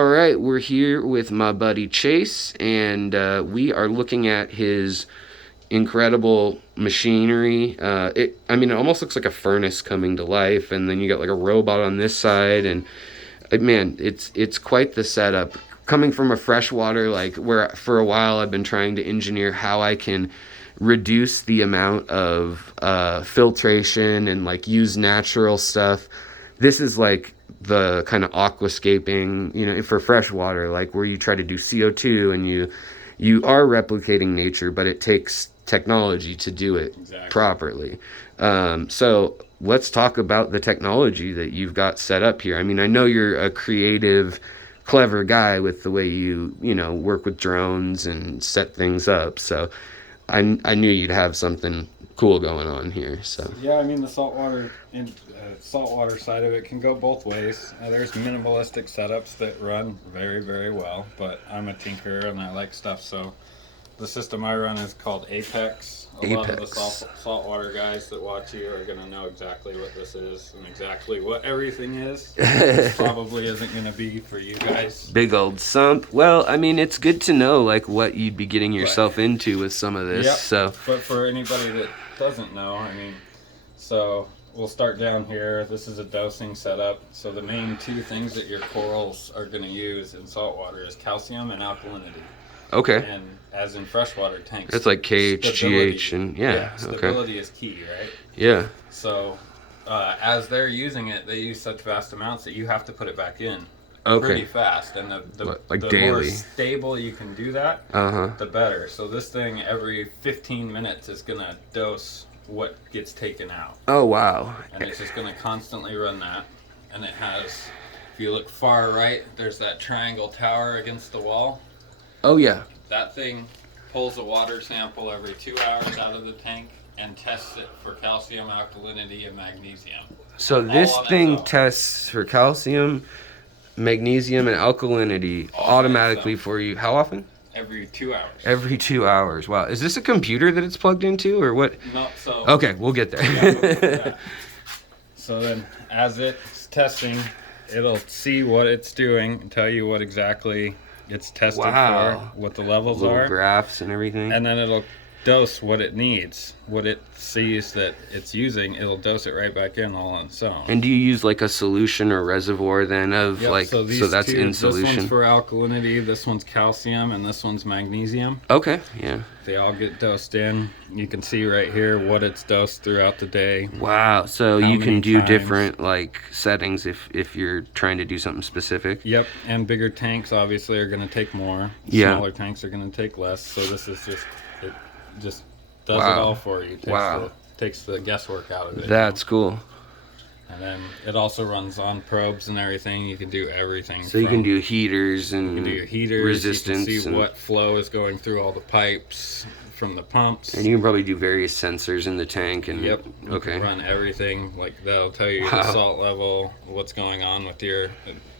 All right, we're here with my buddy Chase, and we are looking at his incredible machinery. It almost looks like a furnace coming to life, and then you got like a robot on this side, and man, it's quite the setup. Coming from a freshwater, like where for a while I've been trying to engineer how I can reduce the amount of filtration and like use natural stuff. This is like the kind of aquascaping, for freshwater, like where you try to do CO2 and you are replicating nature, but it takes technology to do it properly. So let's talk about the technology that you've got set up here. I mean, I know you're a creative, clever guy with the way you work with drones and set things up. So I knew you'd have something cool going on here. So yeah, I mean the saltwater side of it can go both ways. There's minimalistic setups that run very, very well, but I'm a tinkerer and I like stuff, so the system I run is called Apex. A lot of the saltwater guys that watch you are going to know exactly what this is and exactly what everything is. This probably isn't going to be for you guys. Big old sump. Well, I mean, it's good to know like what you'd be getting yourself into with some of this. Yep. So, but for anybody that doesn't know, I mean, so we'll start down here. This is a dosing setup. So the main two things that your corals are going to use in saltwater is calcium and alkalinity. Okay. And as in freshwater tanks, it's like KH, GH, and stability is key, right? Yeah. So as they're using it, they use such vast amounts that you have to put it back in Okay. pretty fast. And the daily. more stable you can do that, the better. So this thing every 15 minutes is going to dose what gets taken out. Oh, wow. And it's just going to constantly run that. And it has, if you look far right, there's that triangle tower against the wall. Oh, yeah. That thing pulls a water sample every 2 hours out of the tank and tests it for calcium, alkalinity, and magnesium. So this thing tests for calcium, magnesium, and alkalinity automatically for you. How often? Every 2 hours. Every 2 hours. Wow. Is this a computer that it's plugged into, or what? No, so... Okay, we'll get there. Yeah. So then, as it's testing, it'll see what it's doing and tell you what exactly it's tested for, what the levels little are. Graphs and everything. And then it'll dose what it needs. What it sees that it's using, it'll dose it right back in all on its own. And do you use like a solution or reservoir then of so that's two, in solution? This one's for alkalinity, this one's calcium, and this one's magnesium. Okay, yeah. They all get dosed in. You can see right here what it's dosed throughout the day. Wow, so you can do different like settings if you're trying to do something specific. Yep, and bigger tanks obviously are going to take more. Yeah. Smaller tanks are going to take less. So this is just does it all for you. Takes the guesswork out of it. That's cool. And then it also runs on probes and everything. You can do everything. So you can do heaters and resistance. You can see what flow is going through all the pipes from the pumps. And you can probably do various sensors in the tank. And yep. You can run everything. Like they'll tell you the salt level, what's going on with your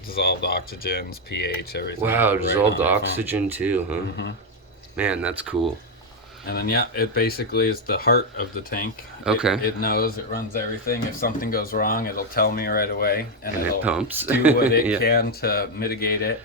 dissolved oxygens, pH, everything. Wow, dissolved oxygen too, huh? Mm-hmm. Man, that's cool. And then, it basically is the heart of the tank. Okay. It knows, it runs everything. If something goes wrong, it'll tell me right away. And it'll it pumps. do what it can to mitigate it.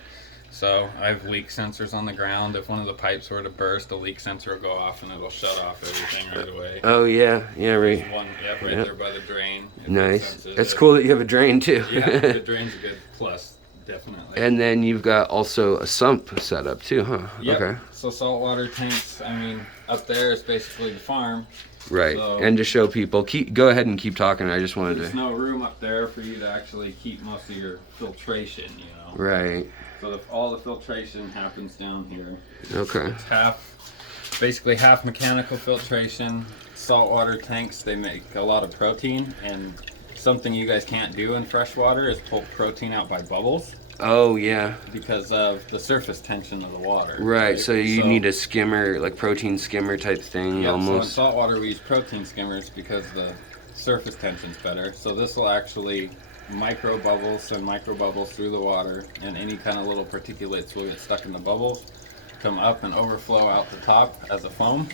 So I have leak sensors on the ground. If one of the pipes were to burst, the leak sensor will go off and it'll shut off everything right away. Oh, yeah. Yeah, right. There's one, right there by the drain. Nice. It's cool that you have a drain, too. Yeah, the drain's a good plus. Definitely. And then you've got also a sump setup too, huh? Yep. Okay. So saltwater tanks, up there is basically the farm. Right. So and to show people, go ahead and keep talking. I just wanted there's no room up there for you to actually keep most of your filtration, Right. So all the filtration happens down here. Okay. It's basically half mechanical filtration. Saltwater tanks, they make a lot of protein, and something you guys can't do in freshwater is pull protein out by bubbles. Oh, yeah. Because of the surface tension of the water. Right, so you need a skimmer, like protein skimmer type thing, almost. So in saltwater we use protein skimmers because the surface tension's better. So this will actually send micro bubbles through the water, and any kind of little particulates will get stuck in the bubbles, come up and overflow out the top as a foam.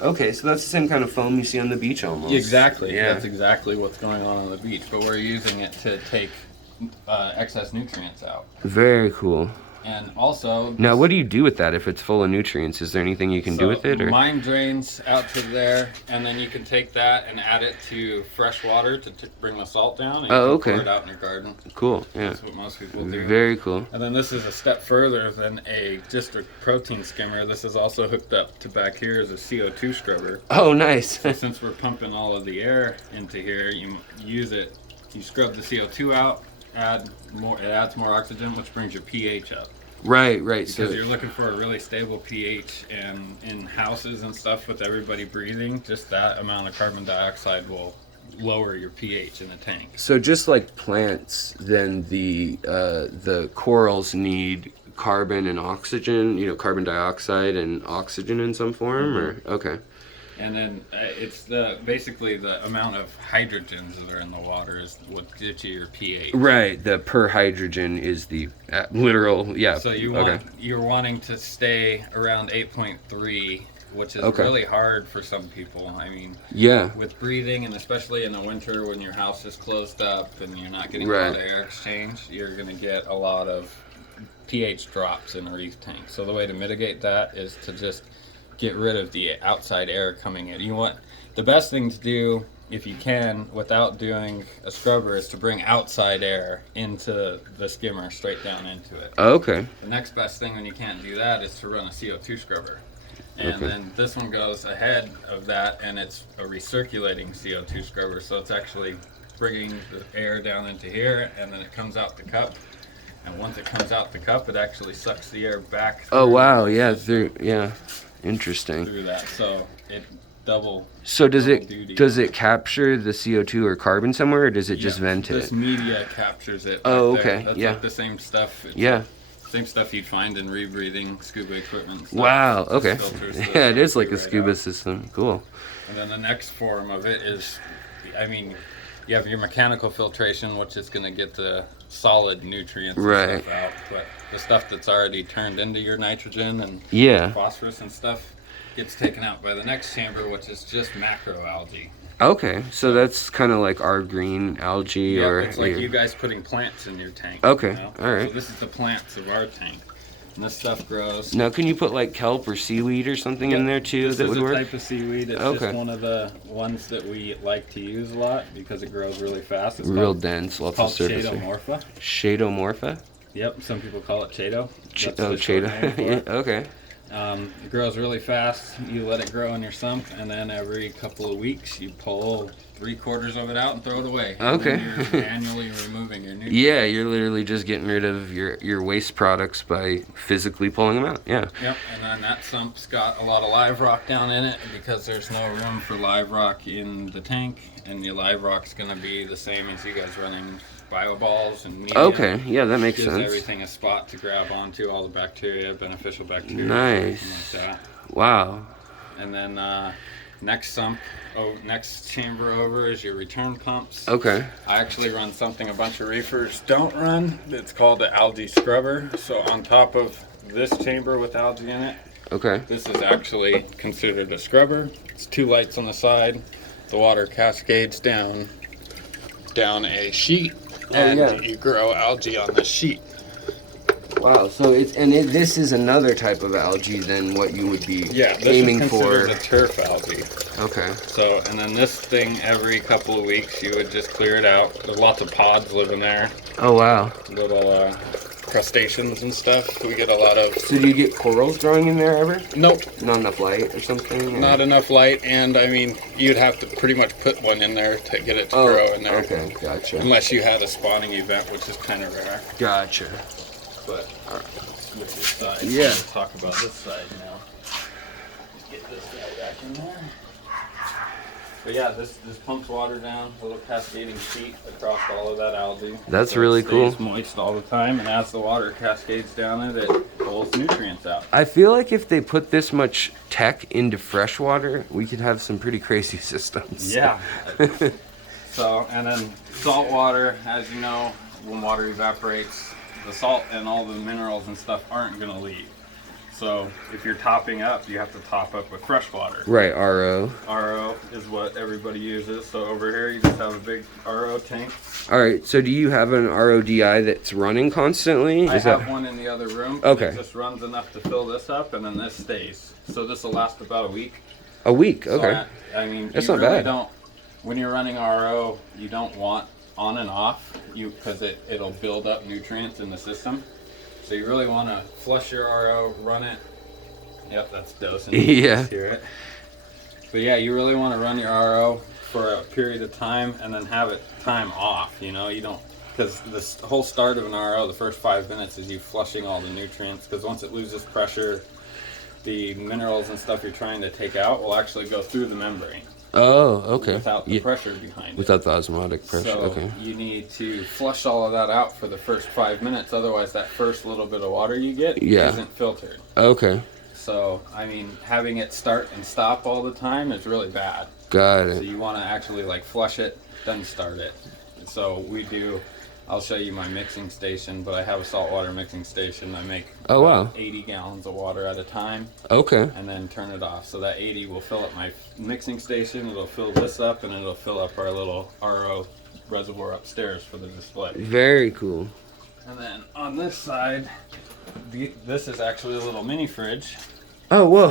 Okay, so that's the same kind of foam you see on the beach almost. Exactly. Yeah. That's exactly what's going on the beach, but we're using it to take excess nutrients out. Very cool. And also, Now, what do you do with that if it's full of nutrients? Is there anything you can do with it? Or? Mine drains out to there, and then you can take that and add it to fresh water to bring the salt down, and you can pour it out in your garden. Cool, yeah. That's what most people do. Very cool. And then this is a step further than just a protein skimmer. This is also hooked up to back here as a CO2 scrubber. Oh, nice. So since we're pumping all of the air into here, you use it, you scrub the CO2 out, it adds more oxygen, which brings your pH up. Right. Because you're looking for a really stable pH, and in houses and stuff with everybody breathing, just that amount of carbon dioxide will lower your pH in the tank. So just like plants, then the corals need carbon and oxygen, carbon dioxide and oxygen in some form, or okay. And then it's basically the amount of hydrogens that are in the water is what gets you your pH. Right, the per hydrogen is the literal, yeah. So you're wanting to stay around 8.3, which is really hard for some people. I mean, with breathing, and especially in the winter when your house is closed up and you're not getting a lot of air exchange, you're going to get a lot of pH drops in a reef tank. So the way to mitigate that is to just get rid of the outside air coming in. The best thing to do, if you can, without doing a scrubber, is to bring outside air into the skimmer, straight down into it. Okay. The next best thing when you can't do that is to run a CO2 scrubber. And then this one goes ahead of that, and it's a recirculating CO2 scrubber. So it's actually bringing the air down into here, and then it comes out the cup. And once it comes out the cup, it actually sucks the air back. Oh, wow. Yeah. Interesting. Through that, so it double. So does it capture the CO2 or carbon somewhere, or does it just vent it? This media captures it. Oh, okay. That's like the same stuff. Same stuff you'd find in rebreathing scuba equipment. Stuff. Wow. Okay. Yeah, it is like a scuba system. Cool. And then the next form of it is, you have your mechanical filtration, which is going to get the solid nutrients and stuff out, but the stuff that's already turned into your nitrogen and phosphorus and stuff gets taken out by the next chamber, which is just macroalgae. Okay, so that's kind of like our green algae, or it's like you guys putting plants in your tank. Okay, all right. So this is the plants of our tank, and this stuff grows. Now, can you put like kelp or seaweed or something in there too? That would work. This is a type of seaweed. It's just one of the ones that we like to use a lot because it grows really fast. It's real dense, lots of surface. Chaetomorpha. Chaetomorpha? Yep, some people call it chaeto. Chaeto. Yeah, okay. It grows really fast. You let it grow in your sump, and then every couple of weeks you pull 3/4 of it out and throw it away. Okay. And you're manually removing your nutrients. Yeah, you're literally just getting rid of your waste products by physically pulling them out. Yeah. Yep, and then that sump's got a lot of live rock down in it because there's no room for live rock in the tank, and your live rock's going to be the same as you guys running bioballs and media. Okay, yeah, that makes sense. Gives everything a spot to grab onto, all the bacteria, beneficial bacteria. Nice. Like that. Wow. And then next chamber over is your return pumps. Okay. I actually run something a bunch of reefers don't run. It's called the Algae Scrubber. So on top of this chamber with algae in it, this is actually considered a scrubber. It's 2 lights on the side. The water cascades down a sheet, and you grow algae on the sheet. Wow, so this is another type of algae than what you would be aiming for. This is considered a turf algae. Okay. So, and then this thing, every couple of weeks, you would just clear it out. There's lots of pods living there. Oh, wow. Little crustaceans and stuff. We get a lot of... So do you get corals growing in there ever? Nope. Not enough light or something? Or? Not enough light, and you'd have to pretty much put one in there to get it to grow in there. Okay, gotcha. Unless you had a spawning event, which is kind of rare. Gotcha. But, let's switch this side. Yeah. Let's talk about this side now. Get this guy back in there. But yeah, this pumps water down, a little cascading sheet across all of that algae. That's really cool. It stays moist all the time, and as the water cascades down it pulls nutrients out. I feel like if they put this much tech into freshwater, we could have some pretty crazy systems. Yeah. So, and then salt water, as you know, when water evaporates, the salt and all the minerals and stuff aren't going to leave. So if you're topping up, you have to top up with fresh water. Right, RO. RO is what everybody uses. So over here, you just have a big RO tank. All right, so do you have an RODI that's running constantly? I have one in the other room. Okay. It just runs enough to fill this up, and then this stays. So this will last about a week. A week, okay. So I mean, that's you not really bad. don't. When you're running RO, you don't want on and off, because it'll build up nutrients in the system. So you really want to flush your RO, run it. Yep, that's dosing. Yeah. Hear it. But yeah, you really want to run your RO for a period of time and then have it time off. You know, you don't, because the whole start of an RO, the first 5 minutes is you flushing all the nutrients. Because once it loses pressure, the minerals and stuff you're trying to take out will actually go through the membrane. Oh, okay. Without the pressure behind it. Without the osmotic pressure, So okay. you need to flush all of that out for the first 5 minutes. Otherwise, that first little bit of water you get isn't filtered. Okay. So, I mean, having it start and stop all the time is really bad. Got it. So you want to actually like flush it, then start it. So we do. I'll show you my mixing station, but I have a saltwater mixing station. I make 80 gallons of water at a time. Okay. And then turn it off. So that 80 will fill up my mixing station. It'll fill this up, and it'll fill up our little RO reservoir upstairs for the display. Very cool. And then on this side, this is actually a little mini fridge. Oh, whoa.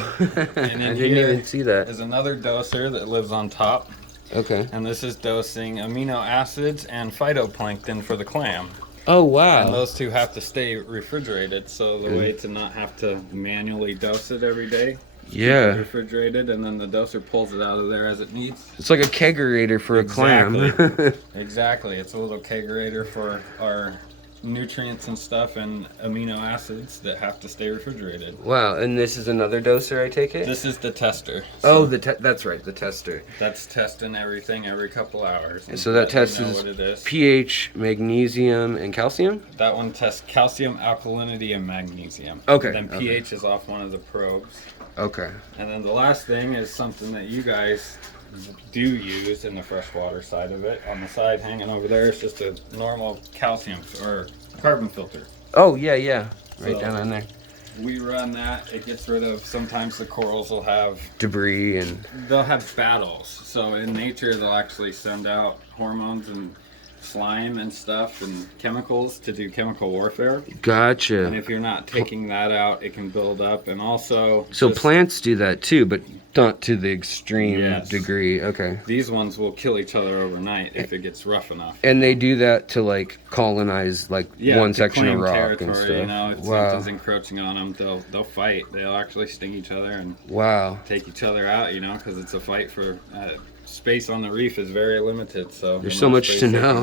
And I didn't even see that. There's another doser that lives on top. Okay. And this is dosing amino acids and phytoplankton for the clam. Oh, wow. And those two have to stay refrigerated. So the way to not have to manually dose it every day. Yeah. Refrigerated, and then the doser pulls it out of there as it needs. It's like a kegerator for a clam. Exactly. It's a little kegerator for our nutrients and stuff and amino acids that have to stay refrigerated. Wow, and this is another doser, I take it? This is the tester. So that's right, the tester. That's testing everything every couple hours. So that tests pH, magnesium, and calcium? That one tests calcium, alkalinity, and magnesium. Okay. Then pH is off one of the probes. Okay. And then the last thing is something that you guys do use in the freshwater side of it. On the side hanging over there is just a normal calcium or carbon filter. Oh, yeah. Right down on there. We run that. It gets rid of, sometimes the corals will have debris and they'll have battles. So in nature, they'll actually send out hormones and slime and stuff and chemicals to do chemical warfare. Gotcha. And if you're not taking that out, it can build up. And also, so plants do that too, but not to the extreme degree. Okay. These ones will kill each other overnight if it gets rough enough. And they do that to like colonize like one section of rock and stuff. You know, if something's encroaching on them, they'll fight. They'll actually sting each other and take each other out. You know, because it's a fight for. Space on the reef is very limited, so there's so much to know.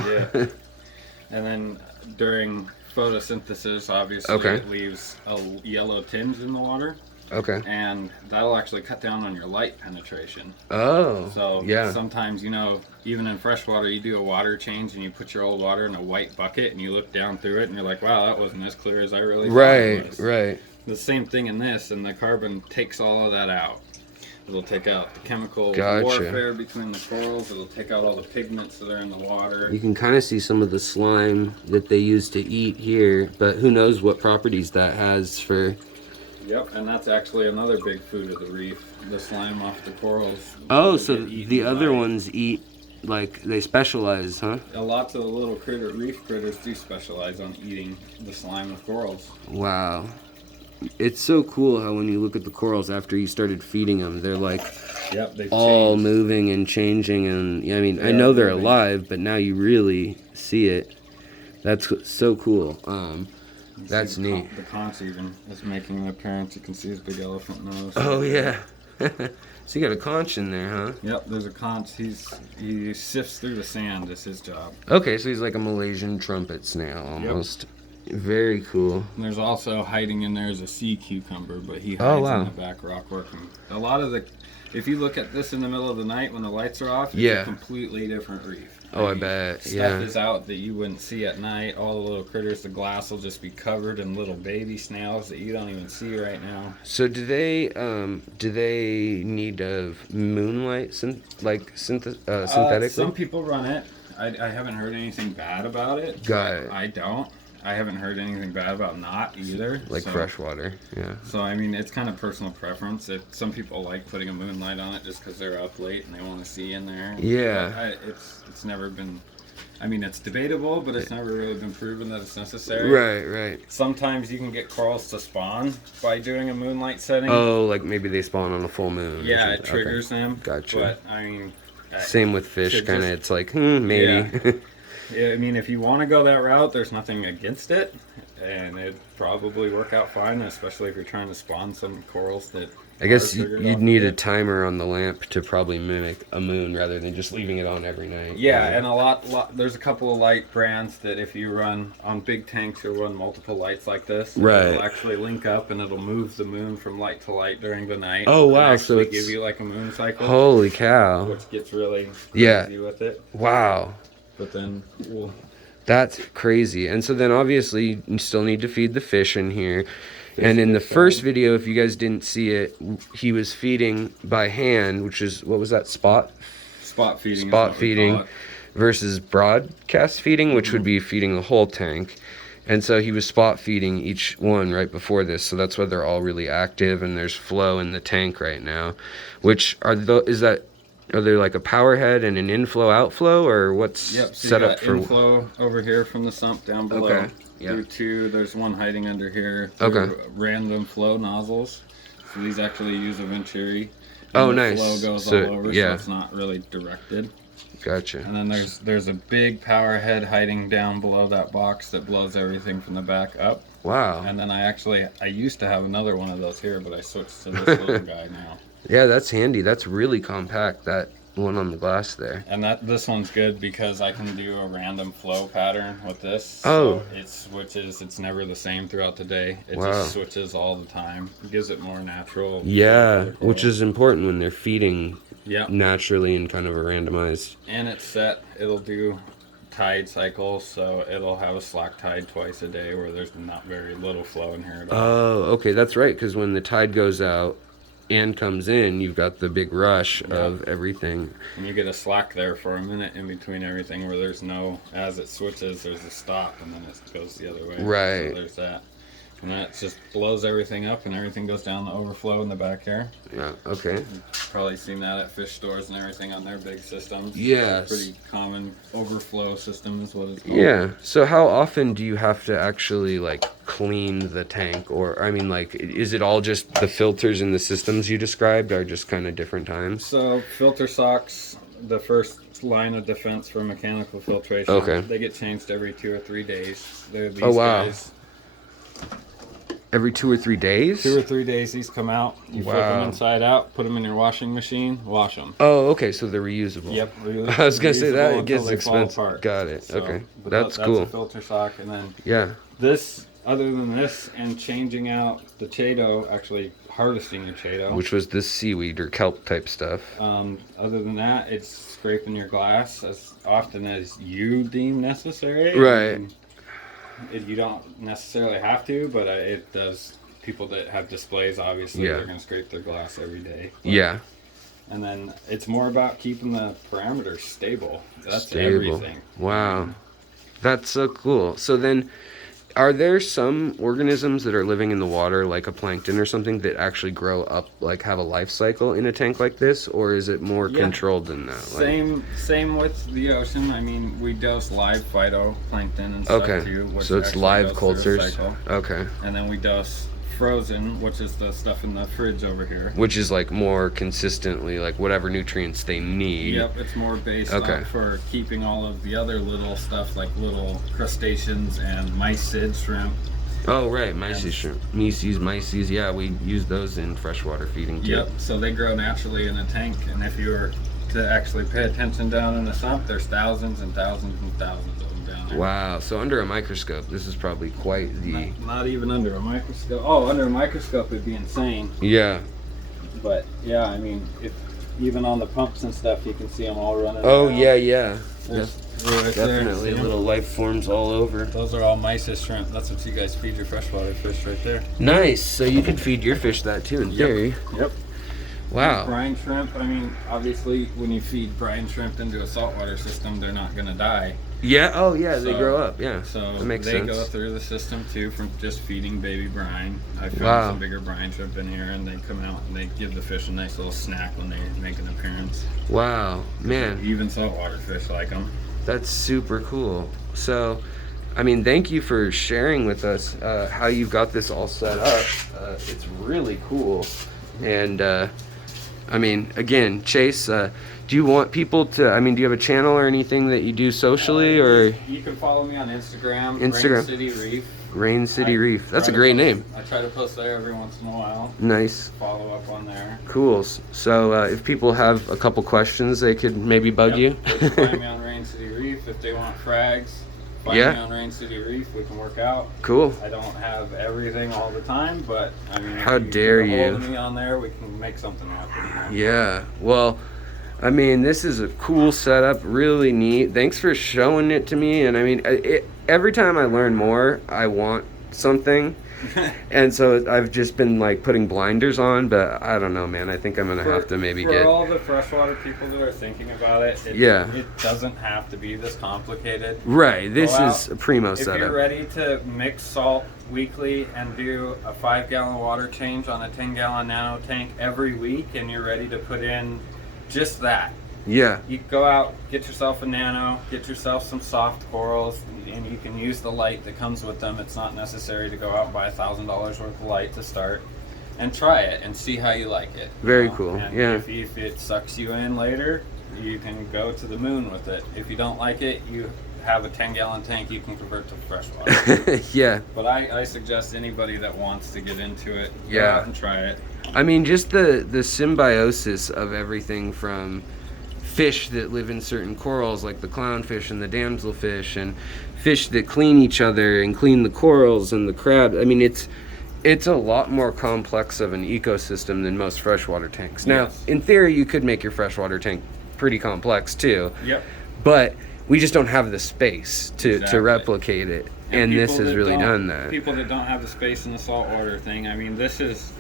And then during photosynthesis, obviously, it leaves a yellow tinge in the water. Okay. And that'll actually cut down on your light penetration. Oh. So sometimes, you know, even in freshwater, you do a water change and you put your old water in a white bucket and you look down through it and you're like, wow, that wasn't as clear as I really thought it was. Right. The same thing in this, and the carbon takes all of that out. It'll take out the chemical warfare between the corals. It'll take out all the pigments that are in the water. You can kind of see some of the slime that they use to eat here, but who knows what properties that has for... Yep, and that's actually another big food of the reef, the slime off the corals. Oh, so the other ones eat, like, they specialize, huh? Lots of the little reef critters do specialize on eating the slime of corals. Wow. It's so cool how when you look at the corals after you started feeding them, they're like all moving and changing, and I mean, I know they're alive, but now you really see it. That's so cool. That's neat. The conch even is making an appearance. You can see his big elephant nose. Oh yeah. So you got a conch in there, huh? Yep, there's a conch. He sifts through the sand. Is his job. Okay, so he's like a Malaysian trumpet snail almost. Yep. Very cool. And there's also hiding in there is a sea cucumber, but he hides in the back rock working. A lot of if you look at this in the middle of the night when the lights are off, it's a completely different reef. I bet. Stuff is out that you wouldn't see at night. All the little critters, the glass will just be covered in little baby snails that you don't even see right now. So do they need moonlight synthetically? Some people run it. I haven't heard anything bad about it. Got it. I don't. I haven't heard anything bad about not either. Like freshwater, yeah. So I mean, it's kind of personal preference. Some people like putting a moonlight on it just because they're up late and they want to see in there. Yeah. It's never been. I mean, it's debatable, but it's never really been proven that it's necessary. Right. Sometimes you can get corals to spawn by doing a moonlight setting. Oh, like maybe they spawn on a full moon. Yeah, it triggers them. Gotcha. But I mean, same with fish, kind of. It's like, maybe. Yeah, I mean, if you want to go that route, there's nothing against it, and it'd probably work out fine, especially if you're trying to spawn some corals that. I guess you'd need a timer on the lamp to probably mimic a moon rather than just leaving it on every night. Yeah, and a lot. There's a couple of light brands that if you run on big tanks, you'll run multiple lights like this. Right. It'll actually link up and it'll move the moon from light to light during the night. Oh wow! And So it's give you like a moon cycle. Holy cow! Which gets really crazy with it. Wow. But then that's crazy. And so then obviously you still need to feed the fish in here. And in the first video, if you guys didn't see it, he was feeding by hand, which is, what was that, spot feeding versus broadcast feeding, which would be feeding the whole tank. And so he was spot feeding each one right before this. So that's why they're all really active and there's flow in the tank right now. Which are there like a power head and an inflow outflow, or what's set up for inflow over here from the sump down below? Okay. Yeah. There's one hiding under here. Okay. Random flow nozzles. So these actually use a venturi. Oh, the nice. Flow goes all over, so it's not really directed. Gotcha. And then there's a big power head hiding down below that box that blows everything from the back up. Wow. And then I used to have another one of those here, but I switched to this little guy now. Yeah, that's handy. That's really compact, that one on the glass there. And this one's good because I can do a random flow pattern with this. Oh. So it switches. It's never the same throughout the day. It Wow. just switches all the time. It gives it more natural. Yeah, which is important when they're feeding naturally and kind of a randomized. And it's set. It'll do tide cycles, so it'll have a slack tide twice a day where there's not very little flow in here at all. Oh, okay, that's right, because when the tide goes out and comes in, you've got the big rush of everything. And you get a slack there for a minute in between everything where there's as it switches, there's a stop, and then it goes the other way. Right. So there's that. And that just blows everything up, and everything goes down the overflow in the back here. Yeah, okay. You've probably seen that at fish stores and everything on their big systems. Yes. Pretty common overflow system is what it's called. Yeah. So how often do you have to actually like clean the tank? Or, I mean, like, is it all just the filters and the systems you described are just kind of different times? So filter socks, the first line of defense for mechanical filtration. Okay. They get changed every 2 or 3 days. They're these guys. Every 2 or 3 days? 2 or 3 days these come out. You flip them inside out, put them in your washing machine, wash them. Oh, okay, so they're reusable. Yep. I was going to say that, it gets expensive. Got it, so, okay. But that's that's cool. a filter sock. And then this, other than this, and changing out the Chaeto, actually harvesting your Chaeto. Which was this seaweed or kelp type stuff. Other than that, it's scraping your glass as often as you deem necessary. Right. You don't necessarily have to, but it does. People that have displays, obviously, they're going to scrape their glass every day. Yeah. And then it's more about keeping the parameters stable. That's stable. Everything. Wow. That's so cool. So then, are there some organisms that are living in the water, like a plankton or something, that actually grow up, like have a life cycle in a tank like this? Or is it more controlled than that? Same with the ocean. I mean, we dose live phytoplankton and stuff too. So it's live cultures. Okay. And then we dose frozen, which is the stuff in the fridge over here. Which is like more consistently, like whatever nutrients they need. Yep, it's more based on for keeping all of the other little stuff like little crustaceans and mysid shrimp. Oh, right, mysis shrimp. Myces, yeah, we use those in freshwater feeding too. Yep, so they grow naturally in a tank, and if you were to actually pay attention down in the sump, there's thousands and thousands and thousands of them down there. Wow, so under a microscope, this is probably quite the... Not even under a microscope. Oh, under a microscope it'd be insane. Yeah. But, yeah, I mean, even on the pumps and stuff, you can see them all running around. Yeah. Right definitely there. Little life forms all over. Those are all mysis shrimp. That's what you guys feed your freshwater fish right there. Nice. So you could feed your fish that too in theory. Yep. Wow. Brine shrimp, I mean, obviously when you feed brine shrimp into a saltwater system, they're not going to die. Yeah. Oh, yeah. They So- grow up. Yeah. So that makes they sense. go through the system too from just feeding baby brine. I found Wow. some bigger brines that have been here, and they come out and they give the fish a nice little snack when they make an appearance. Wow, man, Even saltwater fish like them. that's super cool. So, I mean, thank you for sharing with us how you've got this all set up. It's really cool. And, I mean, again, Chase, do you want people to, I mean, do you have a channel or anything that you do socially, or You can follow me on Instagram. Instagram. Rain City Reef. Rain City I Reef? That's a try to great post- name. I try to post there every once in a while. Nice. Follow up on there. Cool. So, if people have a couple questions, they could maybe bug Yep, they can find you. me on Rain City Reef. If they want frags, find Yeah. me on Rain City Reef. We can work out. Cool. I don't have everything all the time, but I mean, How if you dare get a hold you. of me on there, we can make something happen. Yeah, well, I mean, this is a cool setup, really neat. Thanks for showing it to me. And I mean, every time I learn more, I want something. And so I've just been like putting blinders on, but I don't know, man. I think I'm gonna have to maybe for get. all the freshwater people that are thinking about it. Yeah. It doesn't have to be this complicated. Right, this Go is out. a primo If setup. you're ready to mix salt weekly and do a 5-gallon water change on a 10-gallon nano tank every week, and you're ready to put in just that, Yeah, you go out, get yourself a nano, get yourself some soft corals, and you can use the light that comes with them. It's not necessary to go out and buy $1,000 worth of light to start, and try it and see how you like it. Very cool, And yeah. if it sucks you in later, you can go to the moon with it. If you don't like it, you have a 10-gallon tank you can convert to freshwater. yeah. But I suggest anybody that wants to get into it, go Yeah. out and try it. I mean, just the symbiosis of everything from fish that live in certain corals, like the clownfish and the damselfish, and fish that clean each other and clean the corals and the crab. I mean, it's a lot more complex of an ecosystem than most freshwater tanks. Now, Yes. in theory, you could make your freshwater tank pretty complex too, Yep. but we just don't have the space to Exactly. replicate it. And this people has that really don't- done that. People that don't have the space in the saltwater thing, I mean, this is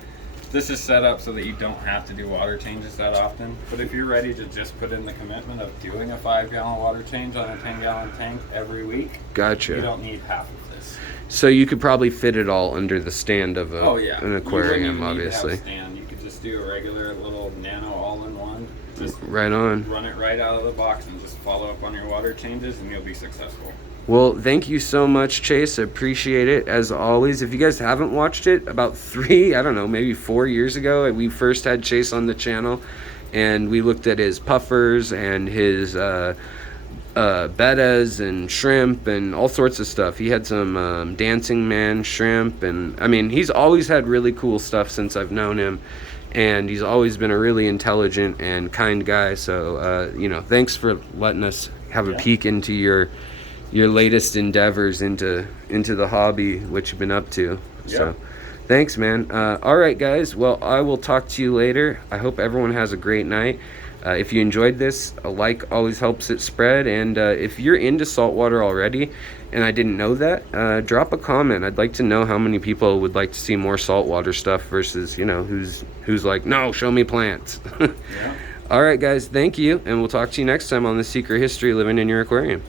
set up so that you don't have to do water changes that often. But if you're ready to just put in the commitment of doing a 5-gallon water change on a 10-gallon tank every week, you Gotcha. don't need half of this. So you could probably fit it all under the stand of Oh yeah, an You wouldn't aquarium, even need to have a obviously. stand. You could just do a regular little nano all-in-one. Just Right on. run it right out of the box and just follow up on your water changes, and you'll be successful. Well, thank you so much, Chase. I appreciate it, as always. If you guys haven't watched it, about 4 years ago, we first had Chase on the channel, and we looked at his puffers and his bettas and shrimp and all sorts of stuff. He had some dancing man shrimp, and I mean, he's always had really cool stuff since I've known him, and he's always been a really intelligent and kind guy. So, thanks for letting us have a peek into your latest endeavors into the hobby, what you've been up to. So thanks, man. All right, guys, well, I will talk to you later. I hope everyone has a great night. If you enjoyed this, a like always helps it spread, and if you're into saltwater already and I didn't know that, drop a comment. I'd like to know how many people would like to see more saltwater stuff versus who's like, no, show me plants. Yeah. All right, guys, thank you, and we'll talk to you next time on The Secret History of Living in Your Aquarium.